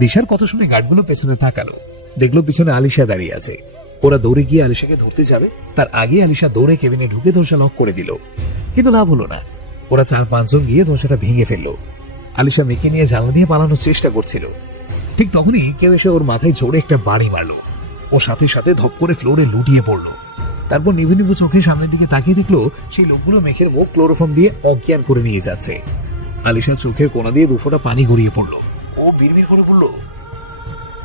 দিশার কথা শুনে গার্ডগুলো পেছনে তাকালো, দেখলো পিছনে আলিশা দাঁড়িয়ে আছে। ওরা দৌড়ে গিয়ে আলিশাকে ধরতে যাবে, তার আগে আলিশা দৌড়ে কেবিনে ঢুকে দরজা লক করে দিল। কিন্তু লাভ হলো না, ওরা 4-5 জন গিয়ে দরজাটা ভেঙে ফেললো। আলিশা মেয়েকে নিয়ে জানলা দিয়ে পালানোর চেষ্টা করছিল, ঠিক তখনই কেউ এসে ওর মাথায় জোরে একটা বাড়ি মারলো। ও সাথে সাথে ধপ করে ফ্লোরে লুটিয়ে পড়লো। তারপর নিভু নিভু চোখে সামনের দিকে তাকিয়ে দেখলো সেই লোকগুলো মেঘের মুখ ক্লোরোফর্ম দিয়ে অজ্ঞান করে নিয়ে যাচ্ছে। আলিশা চোখের কোণা দিয়ে 2 ফোঁটা পানি গড়িয়ে পড়লো। ও বিড়বিড় করে বলল,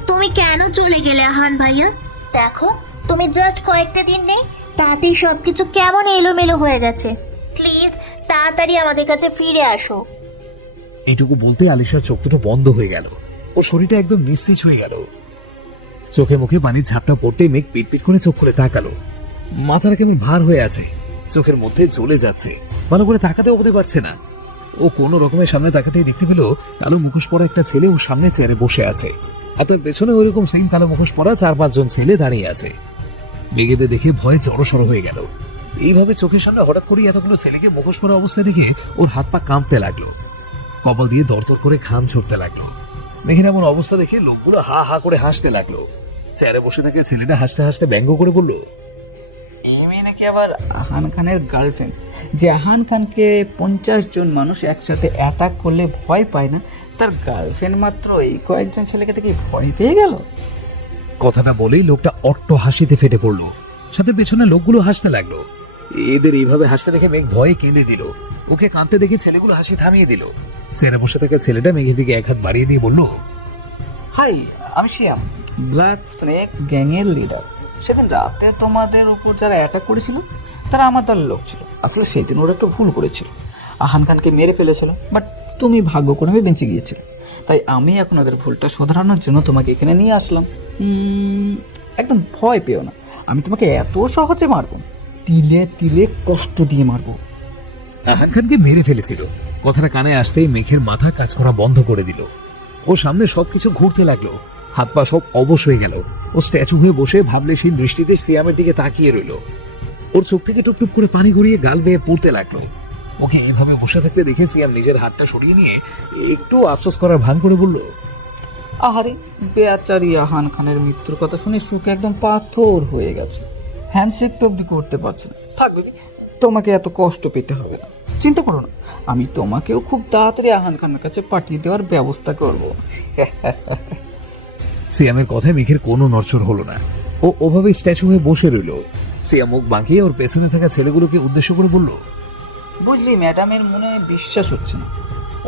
তুমি কেন চলে গেলে আহান ভাইয়া? দেখো, তুমি জাস্ট কয়েকটা দিন নেই, তাতেই সবকিছু কেমন এলোমেলো হয়ে গেছে। প্লিজ তাড়াতাড়ি আমাদের কাছে ফিরে আসো। এইটুকু বলতে আলিশার চোখ দুটো বন্ধ হয়ে গেল, ও শরীরটা একদম নিস্তেজ হয়ে গেল। চোখে মুখে পানির ঝাপটা পড়তে মেঘ পিটপিট করে চোখ খুলে তাকালো। মাথাটা কেমন ভার হয়ে আছে, চোখের মধ্যে জ্বলে যাচ্ছে, ভালো করে তাকাতেও হতে পারছে না। ও কোনো রকমের সামনে তাকাতেই দেখতে পেল কালো মুখোশ পরা একটা ছেলে ওর সামনে চেয়ারে বসে আছে, আর তার পেছনে ওইরকম সেম কালো মুখোশ পরা 4-5 জন ছেলে দাঁড়িয়ে আছে। মেঘেদের দেখে ভয়ে জড়সড় হয়ে গেল। এইভাবে চোখের সামনে হঠাৎ করে এতগুলো ছেলেকে মুখোশ পরা অবস্থায় দেখে ওর হাত পা কাঁপতে লাগলো, কপাল দিয়ে দরদর করে ঘাম ঝরতে লাগলো। মেঘের এমন অবস্থা দেখে লোকগুলো হা হা করে হাসতে লাগলো। চেয়ারে বসে থাকা ছেলেটা হাসতে হাসতে ব্যঙ্গ করে বলল, এই মেয়ে নাকি আবার আহান খানের গার্লফ্রেন্ড, যে আহান খানকে 50 জন মানুষ একসাথে অ্যাটাক করলে ভয় পায় না, তার গার্লফ্রেন্ড মাত্র এই কয়েকজন ছেলেকে থেকে ভয় পেয়ে গেল। কথাটা বলেই লোকটা অট্ট হাসিতে ফেটে পড়লো, সাথে পেছনে লোকগুলো হাসতে লাগলো। এদের এইভাবে হাসতে দেখে মেঘ ভয়ে কেঁদে দিল। ওকে কাঁদতে দেখে ছেলেগুলো হাসি থামিয়ে দিল। চেয়ারে বসে থাকা ছেলেটা মেঘের দিকে 1 হাত বাড়িয়ে দিয়ে বলল, হাই, আমি শিয়াম, ব্ল্যাক স্নেক গ্যাংয়ের লিডার। সেদিন রাতে তোমাদের উপর যারা অ্যাটাক করেছিল তারা আমার দলের লোক ছিল। আসলে সেদিন ওরা একটু ভুল করেছিল, আহান খানকে মেরে ফেলেছিল, বাট তুমি ভাগ্যক্রমে বেঁচে গিয়েছিল। তাই আমি এখন ওদের ভুলটা শোধরানোর জন্য তোমাকে এখানে নিয়ে আসলাম। একদম ভয় পেও না, আমি তোমাকে এত সহজে মারবো, তিলে তিলে কষ্ট দিয়ে মারবো। আহান খানকে মেরে ফেলেছিল কথাটা কানে আসতেই মেঘের মাথা কাজ করা বন্ধ করে দিল। ও সামনে সবকিছু ঘুরতে লাগলো, হাত পা সব অবশ হয়ে গেল। ও স্ট্যাচু হয়ে বসে ভাবলে সেই দৃষ্টিতে সিয়ামের দিকে তাকিয়ে রইল। ওর চোখ থেকে টুপটুপ করে পানি গড়িয়ে গাল বেয়ে পড়তে লাগলো। ওকে এভাবে বসে থাকতে দেখে সিয়াম নিজের হাতটা সরিয়ে নিয়ে একটু আফসোস করার ভান করে বলল, আহারে, বেচারি আহান খানের মৃত্যুর কথা শুনে সুখে একদম পাথর হয়ে গেছে, হ্যান্ডশেক তো অব্দি করতে পারছে না। থাক বেবি, তোমাকে এত কষ্ট পেতে হবে না, চিন্তা করো না, আমি তোমাকেও খুব তাড়াতাড়ি আহান খানের কাছে পাঠিয়ে দেওয়ার ব্যবস্থা করবো। সিয়ামের কথায় মেঘের কোনো নড়চড় হলো না। ও ওভাবে স্ট্যাচু হয়ে বসে রইল। সিয়াম মুখ বাঁকিয়ে ওর পেছনে থাকা ছেলেগুলোকে উদ্দেশ্য করে বলল, বুঝলি, ম্যাডামের মনে বিশ্বাস হচ্ছে না,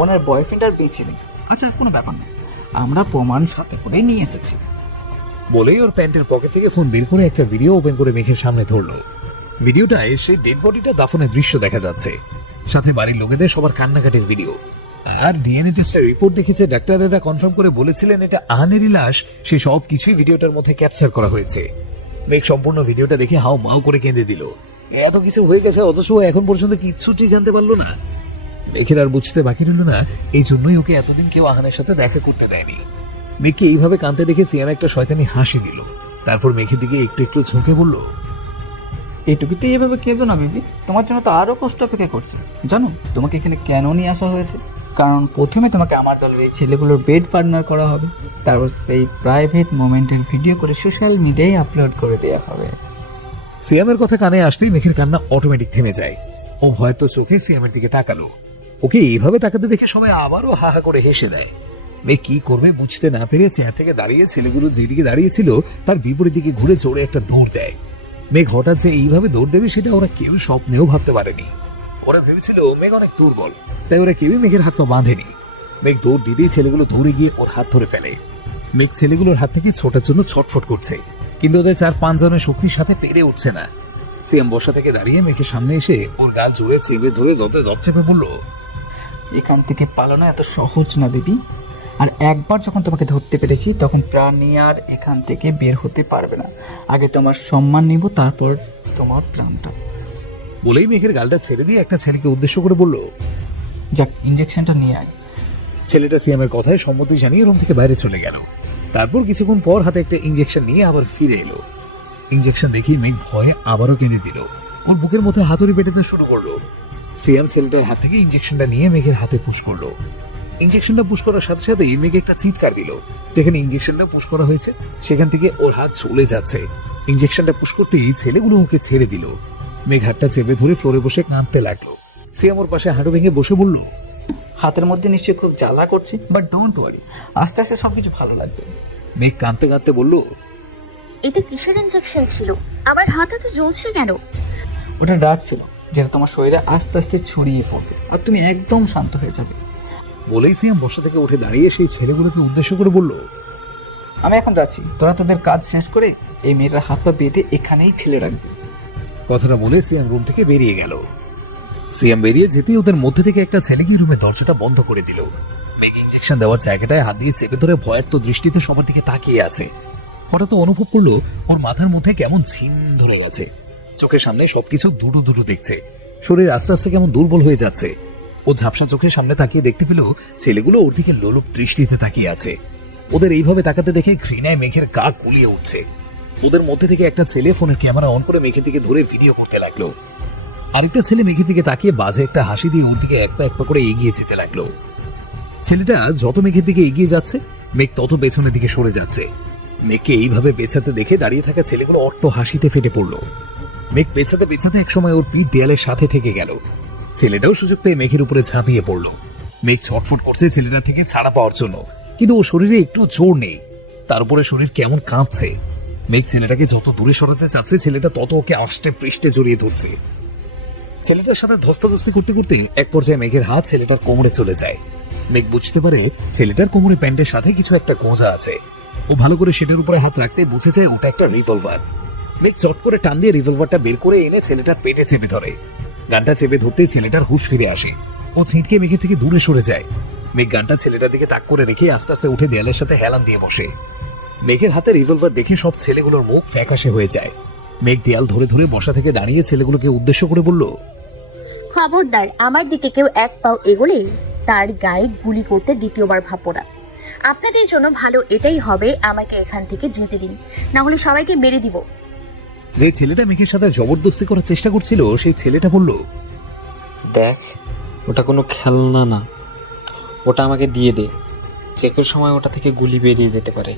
ওনার বয়ফ্রেন্ড আর বেঁচে নেই। আচ্ছা, কোনো ব্যাপার না, আমরা প্রমাণ সাথে করে নিয়ে এসেছি। বলেই ওর প্যান্টের পকেট থেকে ফোন বের করে একটা ভিডিও ওপেন করে মেঘের সামনে ধরলো। ভিডিওটায় সেই ডেড বডিটা দাফনের দৃশ্য দেখা যাচ্ছে, সাথে বাড়ির লোকেদের সবার কান্নাকাটির ভিডিও। আর ডিএনএ টেস্টের রিপোর্ট দেখেছে, ডাক্তারেরা কনফার্ম করে বলেছিলেন এটা আহানেরই লাশ। সে সব কিছুই ভিডিওটার মধ্যে ক্যাপচার করা হয়েছে। মেঘ সম্পূর্ণ ভিডিওটা দেখে হাও মাও করে কেঁদে দিল। এত কিছু হয়ে গেছে, অথচ এখন পর্যন্ত কিচ্ছুটি জানতে পারলো না। মেঘের আর বুঝতে বাকি রইল না, এই জন্যই ওকে এতদিন কেউ আহানের সাথে দেখা করতে দেয়নি। মেঘকে এইভাবে কাঁদতে দেখে সিয়াম একটা শয়তানি হাসি দিল। তারপর মেঘের দিকে একটু একটু ঝুঁকে বলল, এইটুকুতে এইভাবে কেঁদো না বেবি, তোমার জন্য তো আরো কষ্ট অপেক্ষা করছে। জানো তোমাকে এখানে কেন নিয়ে আসা হয়েছে? কারণ প্রথমে তোমাকে আমার দলের এই ছেলেগুলোর বেড পার্টনার করা হবে, তারপর সেই প্রাইভেট মোমেন্টের ভিডিও করে সোশ্যাল মিডিয়ায় আপলোড করে দেওয়া হবে। সিয়ামের কথা কানে আসতেই মেঘের কান্না অটোমেটিক থেমে যায়। ও ভয়ের তো চোখে সিয়ামের দিকে তাকালো। ওকে এইভাবে তাকাতে দেখে সবাই আবারও হা হা করে হেসে দেয়। মেঘ কি করবে বুঝতে না পেরে চেয়ার থেকে দাঁড়িয়ে ছেলেগুলো যেদিকে দাঁড়িয়েছিল তার বিপরীত দিকে ঘুরে জোরে একটা দৌড় দেয়। মেঘ হঠাৎ যে এইভাবে দৌড় দেবে সেটা ওরা কেউ স্বপ্নেও ভাবতে পারেনি। ওরা ভেবেছিল মেঘ অনেক দুর্বল, তাই ওরা কেউই মেঘের হাত পা বাঁধেনি। মেঘ দৌড় দিতেই ছেলেগুলো দৌড়ে গিয়ে ওর হাত ধরে ফেলে। মেঘ ছেলেগুলোর হাত থেকে ছোটার জন্য ছটফট করছে, কিন্তু ওদের 4-5 জনের শক্তির সাথে পেরে উঠছে না। সিএম বসা থেকে দাঁড়িয়ে মেঘের সামনে এসে ওর গাল জোরে চেপে ধরে দত চেপে বলল, এখান থেকে পালানো এত সহজ না বেবি, আর একবার যখন তোমাকে ধরতে পেরেছি তখন প্রাণী আর এখান থেকে বের হতে পারবে না। আগে তোমার সম্মান নিব, তারপর তোমার প্রাণটা। বলেই মেঘের গালটা ছেড়ে দিয়ে একটা ছেলেকে উদ্দেশ্য করে বলল, যাক, ইঞ্জেকশনটা নিয়ে আয়। ছেলেটা সিএমের কথায় সম্মতি জানিয়ে রুম থেকে বাইরে চলে গেল। তারপর কিছুক্ষণ পর হাতে একটা ইঞ্জেকশন নিয়ে আবার ফিরে এলো। ইঞ্জেকশন দেখি মেঘ ভয়ে আবারও কেঁদে দিল। ওর বুকের মধ্যে হাতুড়ি পেটাতে শুরু করলো। সিএম ছেলেটার হাত থেকে ইঞ্জেকশনটা নিয়ে মেঘের হাতে পুশ করলো। ইঞ্জেকশনটা পুশ করার সাথে সাথে মেঘ একটা চিৎকার দিল। যেখানে ইঞ্জেকশনটা পুশ করা হয়েছে সেখান থেকে ওর হাত চলে যাচ্ছে। ইঞ্জেকশনটা পুশ করতেই ছেলেগুলো ওকে ছেড়ে দিল। মেঘ হাতটা চেপে ধরে ফ্লোরে বসে কাঁদতে লাগলো। সিয়াম ওর পাশে হাঁটু ভেঙে বসে বলল, হাতের মধ্যে নিশ্চয়ই খুব জ্বালা করছে, বাট ডোন্ট ওয়ারি, আস্তে আস্তে সবকিছু ভালো লাগবে। মেঘ কাঁদতে কাঁদতে বলল, এটা কিসের ইনজেকশন ছিল? আমার হাতে তো জ্বলছে কেন? ওটা ড্রাগ ছিল, যেটা তোমার শরীরে আস্তে আস্তে ছড়িয়ে পড়বে আর তুমি একদম শান্ত হয়ে যাবে। বলেই সিয়াম বসা থেকে উঠে দাঁড়িয়ে সেই ছেলেগুলোকে উদ্দেশ্য করে বলল, আমি এখন যাচ্ছি, তোরা তোদের কাজ শেষ করে এই মেয়েটার হাত পা বেঁধে এখানেই ফেলে রাখবে। কথাটা বলে সিয়াম রুম থেকে বেরিয়ে গেল। সিয়াম বেরিয়ে যেতেই ওদের মধ্যে থেকে একটা ছেলেকে রুমের দরজাটা বন্ধ করে দিল। মেঘ ইঞ্জেকশন দেওয়ার জায়গাটায় হাত দিয়ে চেপে ধরে ভয়ের তো দৃষ্টিতে সবার দিকে তাকিয়ে আছে। হঠাৎ অনুভব করলো ওর মাথার মধ্যে কেমন ঝিম ধরে গেছে। চোখের সামনে সবকিছু দুটো দুটো দেখছে। শরীর আস্তে আস্তে কেমন দুর্বল হয়ে যাচ্ছে। ও ঝাপসা চোখের সামনে তাকিয়ে দেখতে পেল ছেলেগুলো ওর দিকে লোলুপ দৃষ্টিতে তাকিয়ে আছে। ওদের এইভাবে তাকাতে দেখে ঘৃণায় মেঘের গা গুলিয়ে উঠছে। ওদের মধ্যে থেকে একটা ছেলে ফোনের ক্যামেরা অন করে মেঘের দিকে ধরে ভিডিও করতে লাগলো। আরেকটা ছেলে মেঘের দিকে তাকিয়ে বাজে একটা হাসি দিয়ে ওর দিকে এক পা করে এগিয়ে যেতে লাগলো। ছেলেটা যত মেঘের দিকে এগিয়ে যাচ্ছে মেঘ তত পেছনের দিকে সরে যাচ্ছে। মেঘকে এইভাবে পেছাতে দেখে দাঁড়িয়ে থাকা ছেলেগুলো অট্ট হাসিতে ফেটে পড়লো। মেঘ পেছাতে পেছাতে একসময় ওর পিঠ দেয়ালের সাথে ঠেকে গেল। ছেলেটাও সুযোগ পেয়ে মেঘের উপরে ঝাঁপিয়ে পড়লো। মেঘ ছটফট করছে ছেলেটা থেকে ছাড়া পাওয়ার জন্য, কিন্তু ওর শরীরে একটু জোর নেই। তার উপরে শরীর কেমন কাঁপছে। মেঘ ছেলেটাকে যত দূরে সরাতে চাচ্ছে ছেলেটা তত ওকে আষ্টে পৃষ্ঠে জড়িয়ে ধরছে। ছেলেটার সাথে ধস্তাধস্তি করতে করতে এক পর্যায়ে মেঘের হাত ছেলেটার কোমরে চলে যায়। মেঘ বুঝতে পারে ছেলেটার কোমরে প্যান্টের সাথে কিছু একটা গোঁজা আছে। ও ভালো করে সেটার উপরে হাত রাখতে বুঝে যায় ওটা একটা রিভলভার। মেঘ চট করে টান দিয়ে রিভলভারটা বের করে এনে ছেলেটার পেটে চেপে ধরে। গানটা চেপে ধরতেই ছেলেটার হুঁশ ফিরে আসে। ও ছিটকে মেঘের থেকে দূরে সরে যায়। মেঘ গানটা ছেলেটার দিকে তাক করে রেখে আস্তে আস্তে উঠে দেয়ালের সাথে হেলান দিয়ে বসে। মেঘের হাতে রিভলভার দেখে সব ছেলেগুলোর মুখ ফ্যাকাশে হয়ে যায়। মেঘ দেয়াল ধরে ধরে বসা থেকে দাঁড়িয়ে ছেলেগুলোকে উদ্দেশ্য করে বলল, খবরদার, আমার দিকে কেউ এক পাও এগোলে তার গায়ে গুলি করতে দ্বিতীয়বার ভাববো না। আপনাদের জন্য ভালো এটাই হবে আমাকে এখান থেকে যেতে দিন, না হলে সবাইকে মেরে দিব। যে ছেলেটা মেঘের সাথে জবরদস্তি করার চেষ্টা করছিল সেই ছেলেটা বলল, দেখ, ওটা কোনো খেলনা না, ওটা আমাকে দিয়ে দে, চেকের সময় ওটা থেকে গুলি বেরিয়ে যেতে পারে।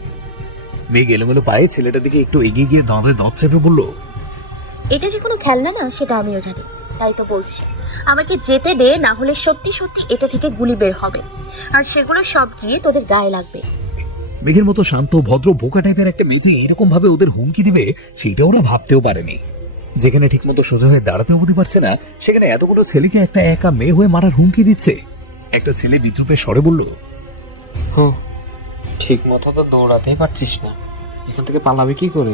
মেঘ এলোমেলো পায়ে ছেলেটার দিকে একটু এগিয়ে গিয়ে দাঁতে দাঁত চেপে বলল, এটা যে কোনো খেলনা না সেটা আমিও জানি, তাই তো বলছি আমাকে যেতে দে, না হলে সত্যি সত্যি এটা থেকে গুলি বের হবে আর সেগুলো সব গিয়ে তোদের গায়ে লাগবে। মেঘের মতো শান্ত ভদ্র বোকা টাইপের একটা মেয়ে যে এরকম ভাবে ওদের হুমকি দিবে সেটা ওরা ভাবতেও পারেনি। যেখানে ঠিকমতো সোজা হয়ে দাঁড়াতে অবধি পারছে না সেখানে এতগুলো ছেলেকে একটা একা মেয়ে হয়ে মারার হুমকি দিচ্ছে। একটা ছেলে বিদ্রুপের স্বরে বলল, ঠিক মতো তো দৌড়াতেই পারছিস না, এখান থেকে পালাবে কি করে?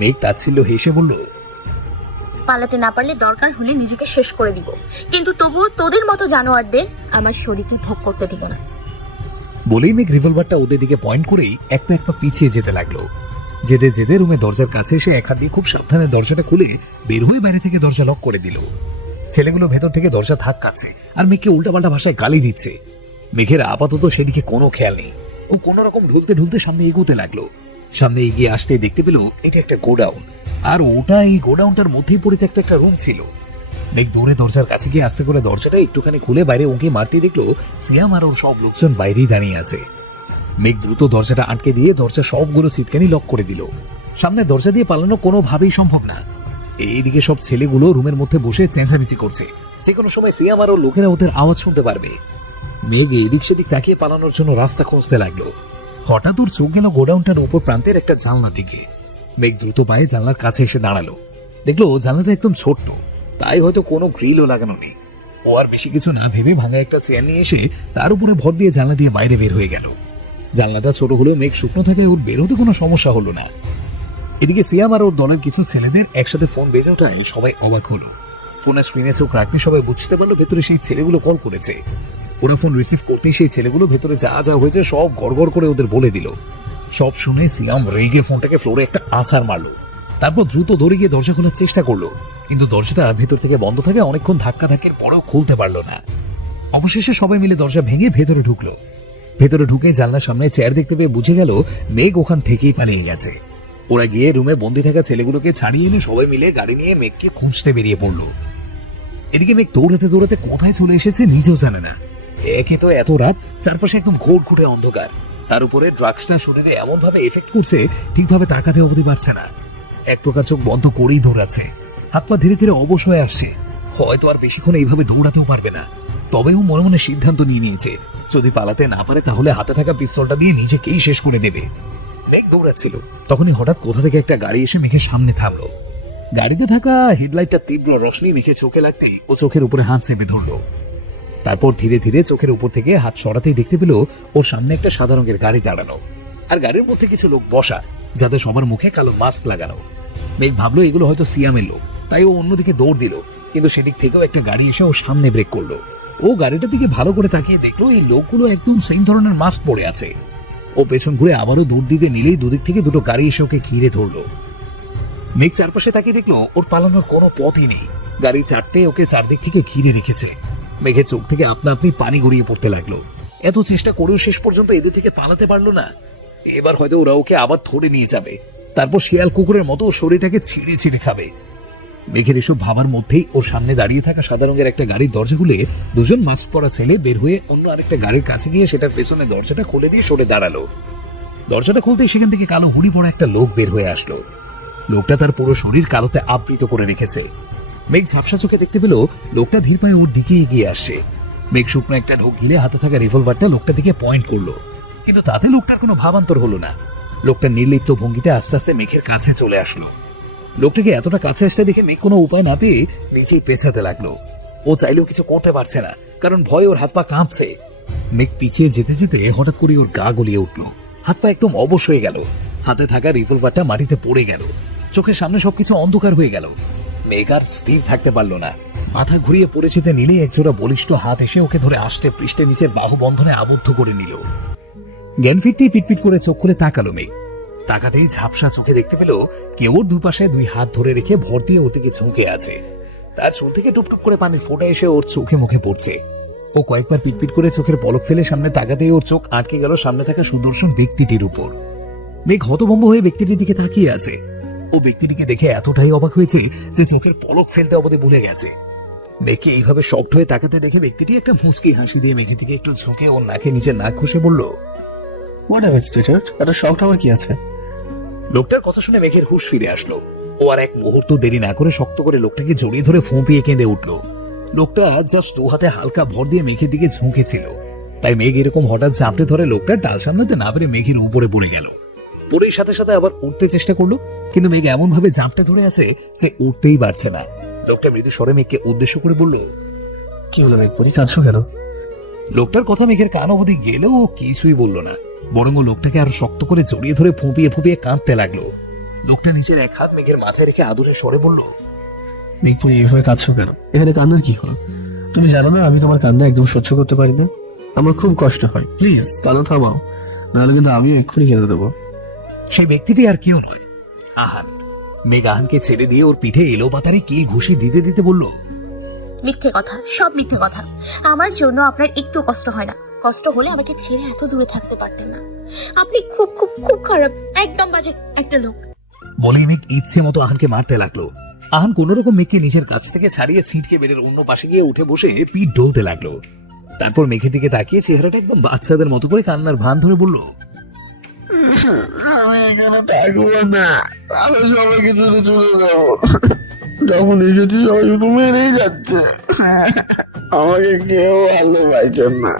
মেঘ তাচ্ছিল্য হেসে বলল, পালাতে না পারলে দরকার হলে নিজেকে শেষ করে দিব, কিন্তু তবুও তোদের মতো জানোয়ারদের আমার শরীরকে ভোগ করতে দিব না। বলেই মেঘ রিভলভারটা ওদের দিকে পয়েন্ট করেই এক পা পিছিয়ে যেতে লাগলো। যেতে যেতে রুমে দরজার কাছে এসে এক হাত দিয়ে খুব সাবধানে দরজাটা খুলে বের হয়ে বাইরে থেকে দরজা লক করে দিল। ছেলেগুলো ভেতর থেকে দরজা ধাক্কাচ্ছে আর মেঘকে উল্টাপাল্টা ভাষায় গালি দিচ্ছে। মেঘের আপাতত সেদিকে কোনো খেয়াল নেই। ও কোন রকম ঢুলতে ঢুলতে সামনে এগোতে লাগলো। সামনে এগিয়ে আসতে দেখতে পেল এটা একটা গোডাউন, আর ওটা এই গোডাউনটার মধ্যেই পরিত্যক্ত একটা রুম ছিল। মেঘ দৌড়ে দরজার কাছে গিয়ে আস্তে করে দরজাটা একটুখানি খুলে বাইরে উঁকি মারতে দেখলো সিয়াম আর ওর সব লোকজন বাইরেই দাঁড়িয়ে আছে। মেঘ দ্রুত দরজাটা আটকে দিয়ে দরজা সবগুলো ছিটকানি লক করে দিল। সামনে দরজা দিয়ে পালানো কোনোভাবেই সম্ভব না। এইদিকে সব ছেলেগুলো রুমের মধ্যে বসে চেঁচামেচি করছে, যে কোনো সময় সিয়াম আর ওর লোকেরা ওদের আওয়াজ শুনতে পারবে। মেঘ এদিক সেদিক তাকিয়ে পালানোর জন্য রাস্তা খুঁজতে লাগলো। হঠাৎ ওর চোখ গেল গোডাউনটার উপর প্রান্তের একটা জানলা দিকে। মেঘ দ্রুত পায়ে জানলার কাছে এসে দাঁড়ালো। দেখলো জানলাটা একদম ছোট্ট, তাই হয়তো কোনো গ্রিলও লাগানো নেই। ও আর বেশি কিছু না ভেবে ভাঙা একটা চেয়ার নিয়ে এসে তার উপরে ভর দিয়ে জানলা দিয়ে বাইরে বের হয়ে গেল। জানলাটা ছোট হলেও মেঘ শুকনো থাকায় ওর বেরোতে কোনো সমস্যা হলো না। এদিকে সিয়াম আর ওর দলের কিছু ছেলেদের একসাথে ফোন বেজে ওঠায় সবাই অবাক হলো। ফোনের স্ক্রিনে চোখ রাখতে সবাই বুঝতে পারলো ভেতরে সেই ছেলেগুলো কল করেছে। ওরা ফোন রিসিভ করতেই সেই ছেলেগুলো ভেতরে যা যা হয়েছে সব গড়গড় করে ওদের বলে দিল। সব শুনে সিয়াম রেগে ফোনটাকে ফ্লোরে একটা আছাড় মারলো। তারপর দ্রুত দৌড়ে গিয়ে দরজা খোলার চেষ্টা করলো, কিন্তু দরজাটা ভেতর থেকে বন্ধ থাকে অনেকক্ষণ ধাক্কা ধাক্কির পরেও খুলতে পারলো না। অবশেষে সবাই মিলে দরজা ভেঙে ভেতরে ঢুকলো। ভেতরে ঢুকে জানলার সামনে চেয়ার দেখতে পেয়ে বুঝে গেল মেঘ ওখান থেকেই পালিয়ে গেছে। ওরা গিয়ে রুমে বন্দি থাকা ছেলেগুলোকে ছাড়িয়ে এনে সবাই মিলে গাড়ি নিয়ে মেঘকে খুঁজতে বেরিয়ে পড়লো। এদিকে মেঘ দৌড়াতে দৌড়াতে কোথায় চলে এসেছে নিজেও জানে না। একে তো এত রাত, চারপাশে একদম ঘোট ঘুটে অন্ধকার, তার উপরে ড্রাগসটা শরীরে এমন ভাবে এফেক্ট করছে ঠিকভাবে তাকাতে অবধি পারছে না। এক প্রকার চোখ বন্ধ করেই দৌড়াচ্ছে। হাত পা ধীরে ধীরে অবশ হয়ে আসছে। হয়তো আর বেশিক্ষণ এইভাবে দৌড়াতেও পারবে না। তবেও মনে মনে সিদ্ধান্ত নিয়ে নিয়েছে, যদি পালাতে না পারে তাহলে হাতে থাকা পিস্তলটা দিয়ে নিজেকেই শেষ করে দেবে। মেঘ দৌড়াচ্ছিল, তখনই হঠাৎ কোথা থেকে একটা গাড়ি এসে মেঘের সামনে থামলো। গাড়িতে থাকা হেডলাইটটা তীব্র রশ্মি মেঘে চোখে লাগতেই ও চোখের উপরে হাত চেপে ধরলো। তারপর ধীরে ধীরে চোখের উপর থেকে হাত সরাতেই দেখতে পেল ওর সামনে একটা সাদা রঙের গাড়ি দাঁড়ানো, আর গাড়ির মধ্যে কিছু লোক বসা, যাদের সবার মুখে কালো মাস্ক লাগানো। মেঘ ভাবলো এগুলো হয়তো সিয়ামের লোক, তাই ও অন্যদিকে দৌড় দিল। কিন্তু সেদিক থেকেও একটা গাড়ি এসে ওর সামনে ব্রেক করলো। ও গাড়িটার দিকে ভালো করে তাকিয়ে দেখলো এই লোকগুলো একদম সেম ধরনের মাস্ক পরে আছে। ও পেছন ঘুরে আবারও দৌড় দিতে নিলেই দুদিক থেকে দুটো গাড়ি এসে ওকে ঘিরে ধরলো। মেঘ চারপাশে তাকিয়ে দেখলো ওর পালানোর কোনো পথই নেই। গাড়ি চারটে ওকে চারদিক থেকে ঘিরে রেখেছে। মেঘের চোখ থেকে আপনা আপনি পানি গড়িয়ে পড়তে লাগলো। এত চেষ্টা করেও শেষ পর্যন্ত এদের থেকে পালাতে পারলো না। এবার হয়তো ওরা ওকে আবার ধরে নিয়ে যাবে, তারপর শিয়াল কুকুরের মতো শরীরটাকে ছিঁড়ে ছিঁড়ে খাবে। মেঘের এসব ভাবার মধ্যেই ওর সামনে দাঁড়িয়ে থাকা সাদা রঙের একটা গাড়ির দরজা খুলে দুজন মাস্ক পরা ছেলে বের হয়ে অন্য আরেকটা গাড়ির কাছে গিয়ে সেটার পেছনে দরজাটা খুলে দিয়ে সরে দাঁড়ালো। দরজাটা খুলতেই সেখান থেকে কালো হুড়ি পড়া একটা লোক বের হয়ে আসলো। লোকটা তার পুরো শরীর কালোতে আবৃত করে রেখেছে। মেঘ ঝাপসা চোখে দেখতে পেল লোকটা ধীর পায়ে ওর দিকে এগিয়ে আসছে। মেঘ শুকনো একটা ঢোক গিলে হাতে থাকা রিভলভারটা লোকটা দিকে পয়েন্ট করলো, কিন্তু তাতে লোকটার কোনো ভাবান্তর হলো না। লোকটা নির্লিপ্ত ভঙ্গিতে আস্তে আস্তে মেঘের কাছে চলে আসলো। লোকটাকে এতটা কাছে আসতে দেখে মেঘ কোনো উপায় না পেয়ে নিচেই পেছাতে লাগলো। ও চাইলেও কিছু করতে পারছে না, কারণ ভয়ে ওর হাত পা কাঁপছে। মেঘ পিছিয়ে যেতে যেতে হঠাৎ করে ওর গা গলিয়ে উঠলো। হাত পা একদম অবশ হয়ে গেল। হাতে থাকা রিভলভারটা মাটিতে পড়ে গেল। চোখের সামনে সবকিছু অন্ধকার হয়ে গেল। মেঘ আর স্থির থাকতে পারল না। মাথা ঘুরিয়ে পড়ে যেতে নিলেই একজোড়া বলিষ্ঠ হাত এসে ওকে ধরে আষ্টে পৃষ্ঠে নিচের বাহু বন্ধনে আবদ্ধ করে নিল। জ্ঞান ফিরতেই পিটপিট করে চোখ খুলে তাকালো মেঘ। তাকাতেই ঝাপসা চোখে দেখতে পেল কেউ ওর দুপাশে দুই হাত ধরে রেখে ভর দিয়ে ওর দিকে ঝুঁকে আছে। তার চুল থেকে টুপটুপ করে পানির ফোঁটা এসে ওর চোখে মুখে পড়ছে। ও কয়েকবার পিটপিট করে চোখের পলক ফেলে সামনে তাকাতেই ওর চোখ আটকে গেল সামনে থাকা সুদর্শন ব্যক্তিটির উপর। মেঘ হতভম্ব হয়ে ব্যক্তিটির দিকে তাকিয়ে আছে। ও ব্যক্তিটিকে দেখে এতটাই অবাক হয়েছে যে চোখের পলক ফেলতে অবধি ভুলে গেছে। মেঘকে এইভাবে শক্ট হয়ে তাকাতে দেখে ব্যক্তিটি একটা মুচকি হাসি দিয়ে মেঘের দিকে একটু ঝুঁকে ওর নাকে নিচে নাক ঘষে বলল, হোয়াট হ্যাপেন্স সুইটহার্ট? এত শকড হওয়ার কি আছে? লোকটার কথা শুনে মেঘের হুঁশ ফিরে আসলো। ও আর এক মুহূর্ত দেরি না করে শক্ত করে লোকটাকে জড়িয়ে ধরে ফোঁপিয়ে কেঁদে উঠলো। লোকটা জাস্ট দু হাতে হালকা ভর দিয়ে মেঘের দিকে ঝুঁকেছিল, তাই মেঘ এরকম হঠাৎ ঝাঁপড়ে ধরে লোকটার ডাল সামলাতে না পেরে মেঘের উপরে পড়ে গেল। পরের সাথে সাথে আবার উঠতে চেষ্টা করলো, কিন্তু মেঘ এমন ভাবে ঝাঁপটে ধরে আছে যে উঠতেই পারছে না। লোকটা মৃদু স্বরে মেঘকে উদ্দেশ্য করে বলল, কি হলো মেঘপরি, কাঁদছো কেন? লোকটার কথা মেঘের কান অবধি গেলেও ও কিছুই বলল না, বরং ও লোকটাকে আরো শক্ত করে জড়িয়ে ধরে ফুঁপিয়ে ফুঁপিয়ে কাঁদতে লাগলো। লোকটা নিচের এক হাত মেঘের মাথায় রেখে আদুরে স্বরে বলল, মেঘপরি এইভাবে কাঁদছো কেন? এখানে কান্নার কি হলো? তুমি জানো না আমি তোমার কান্না একদম সহ্য করতে পারি না। আমার খুব কষ্ট হয়, প্লিজ কান্না থামাও, নাহলে কিন্তু আমিও এক্ষুনি কেঁদে দেবো। সেই ব্যক্তিটি আর কেউ নয়, আহান। মেঘ আহানকে ছেড়ে দিয়ে ওর পিঠে এলো পাতারে কিল ঘুষি দিতে দিতে বলল, মিথ্যে কথা, সব মিথ্যে কথা। আমার জন্য আপনার একটু কষ্ট হয় না। কষ্ট হলে আমাকে ছেড়ে এত দূরে থাকতে পারতেন না। আপনি খুব খুব খুব খারাপ, একদম বাজে একটা লোক। বলেই মেঘ ইচ্ছে মতো আহানকে মারতে লাগলো। আহান কোন রকম মেঘকে নিজের কাছ থেকে ছাড়িয়ে ছিটকে বেড়ের অন্য পাশে গিয়ে উঠে বসে পিঠ ডলতে লাগলো। তারপর মেঘের দিকে তাকিয়ে চেহারাটা একদম বাচ্চাদের মতো করে কান্নার ভান ধরে বলল, আমি এখানে থাকবো না, আমি সবাইকে চলে চলে যাবো। যখন এসেছি সবাই শুধু মেরেই যাচ্ছে, আমাকে কেউ ভালোবাসেন না।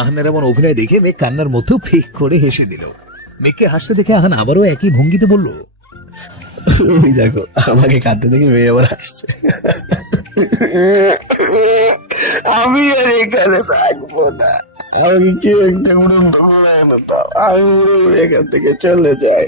আহানের এমন অভিনয় দেখে মেঘ কান্নার মধ্যেও ফিক করে হেসে দিল। মেঘকে হাসতে দেখে আহান আবারও একই ভঙ্গিতে বলল, দেখো আমাকে কাঁদতে দেখে মেয়ে আবার হাসছে। আমি আর এখানে থাকবো না, আমাকে কেউ একটা উড়ন ধরে এনে দাও, আমি উড়ে উড়ে এখান থেকে চলে যাই।